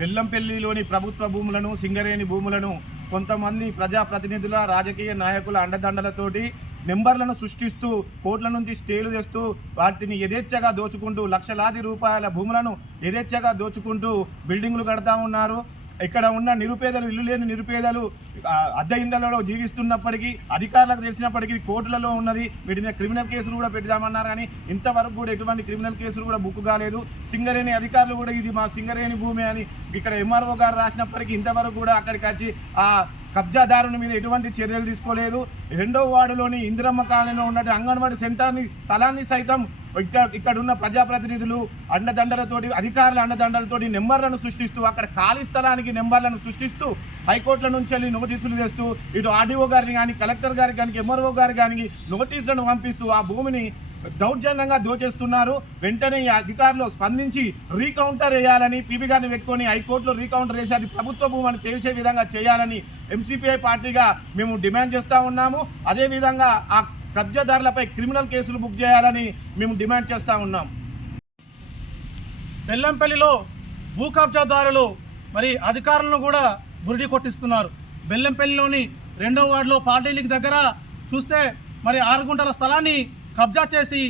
బెల్లంపల్లిలోని ప్రభుత్వ భూములను, సింగరేణి భూములను కొంతమంది ప్రజాప్రతినిధుల, రాజకీయ నాయకుల అండదండలతోటి నెంబర్లను సృష్టిస్తూ కోట్ల నుంచి స్టేలు తెస్తూ వాటిని యథేచ్ఛగా దోచుకుంటూ లక్షలాది రూపాయల భూములను యథేచ్ఛగా దోచుకుంటూ బిల్డింగులు కడతా ఉన్నారు. ఇక్కడ ఉన్న నిరుపేదలు, ఇల్లు లేని నిరుపేదలు అద్దె ఇండ్లలో జీవిస్తున్నప్పటికీ అధికారులకు తెలిసినప్పటికీ కోర్టులలో ఉన్నది. వీటి మీద క్రిమినల్ కేసులు కూడా పెడదామన్నారు, కానీ ఇంతవరకు కూడా ఎటువంటి క్రిమినల్ కేసులు కూడా బుక్ కాలేదు. సింగరేణి అధికారులు కూడా ఇది మా సింగరేణి భూమి అని ఇక్కడ ఎంఆర్ఓ గారు రాసినప్పటికీ ఇంతవరకు కూడా అక్కడికి వచ్చి ఆ కబ్జాదారుని మీద ఎటువంటి చర్యలు తీసుకోలేదు. 2వ వార్డులోని ఇందిరమ్మ కాలనీలో ఉన్నట్టు అంగన్వాడీ సెంటర్ని స్థలాన్ని సైతం ఇక్కడ ఉన్న ప్రజాప్రతినిధులు అండదండలతోటి, అధికారుల అండదండలతోటి నెంబర్లను సృష్టిస్తూ అక్కడ ఖాళీ స్థలానికి నెంబర్లను సృష్టిస్తూ హైకోర్టుల నుంచి వెళ్ళి నోటీసులు చేస్తూ ఇటు ఆర్డీఓ గారిని కానీ, కలెక్టర్ గారికి కానీ, ఎంఆర్ఓ గారికి కానీ నోటీసులను పంపిస్తూ ఆ భూమిని దౌర్జన్యంగా దోచేస్తున్నారు. వెంటనే ఈ అధికారులు స్పందించి రీకౌంటర్ వేయాలని పీపీ గారిని పెట్టుకొని హైకోర్టులో రీకౌంటర్ వేసి అది ప్రభుత్వ భూమిని తేల్చే విధంగా చేయాలని ఎంసీపీఐ పార్టీగా మేము డిమాండ్ చేస్తూ ఉన్నాము. అదేవిధంగా ఆ కబ్జాదారులపై క్రిమినల్ కేసులు బుక్ చేయాలని మేము డిమాండ్ చేస్తూ ఉన్నాం. బెల్లంపల్లిలో భూ కబ్జాదారులు మరి అధికారులను కూడా బురిడి కొట్టిస్తున్నారు. బెల్లంపల్లిలోని 2వ వార్డులో పార్టీలకు దగ్గర చూస్తే మరి 6 గుంటల స్థలాన్ని కబ్జా చేసి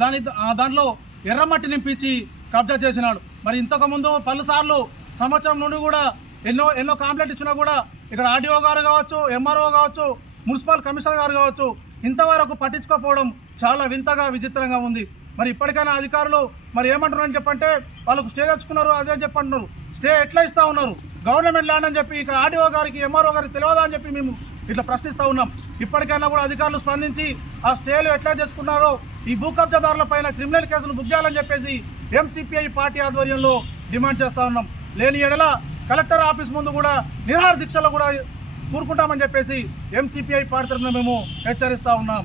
దాంట్లో ఎర్రమట్టి నింపించి కబ్జా చేసినాడు. మరి ఇంతకుముందు పలుసార్లు సంవత్సరం నుండి కూడా ఎన్నో కంప్లైంట్ ఇచ్చినా కూడా ఇక్కడ ఆర్డీఓ గారు కావచ్చు, ఎంఆర్ఓ కావచ్చు, మున్సిపల్ కమిషనర్ గారు కావచ్చు ఇంతవరకు పట్టించుకోకపోవడం చాలా వింతగా, విచిత్రంగా ఉంది. మరి ఇప్పటికైనా అధికారులు మరి ఏమంటున్నారు అని చెప్పంటే వాళ్ళకు స్టే తెచ్చుకున్నారు, అదే చెప్పంటున్నారు. స్టే ఎట్లా ఇస్తూ ఉన్నారు? గవర్నమెంట్ ల్యాండ్ అని చెప్పి ఇక్కడ ఆర్డీఓ గారికి, ఎంఆర్ఓ గారికి తెలియదా అని చెప్పి మేము ఇట్లా ప్రశ్నిస్తూ ఉన్నాం. ఇప్పటికైనా కూడా అధికారులు స్పందించి ఆ స్టేలు ఎట్లా తెచ్చుకున్నారో ఈ భూ కబ్జాదారుల పైన క్రిమినల్ కేసులు బుక్ చేయాలని చెప్పేసి ఎంసీపీఐ పార్టీ ఆధ్వర్యంలో డిమాండ్ చేస్తూ ఉన్నాం. లేని ఎడల కలెక్టర్ ఆఫీస్ ముందు కూడా నిరాహార దీక్షలో కూడా కూరుకుంటామని చెప్పేసి ఎంసీపీఐ పార్టీ తరఫున మేము హెచ్చరిస్తూ ఉన్నాం.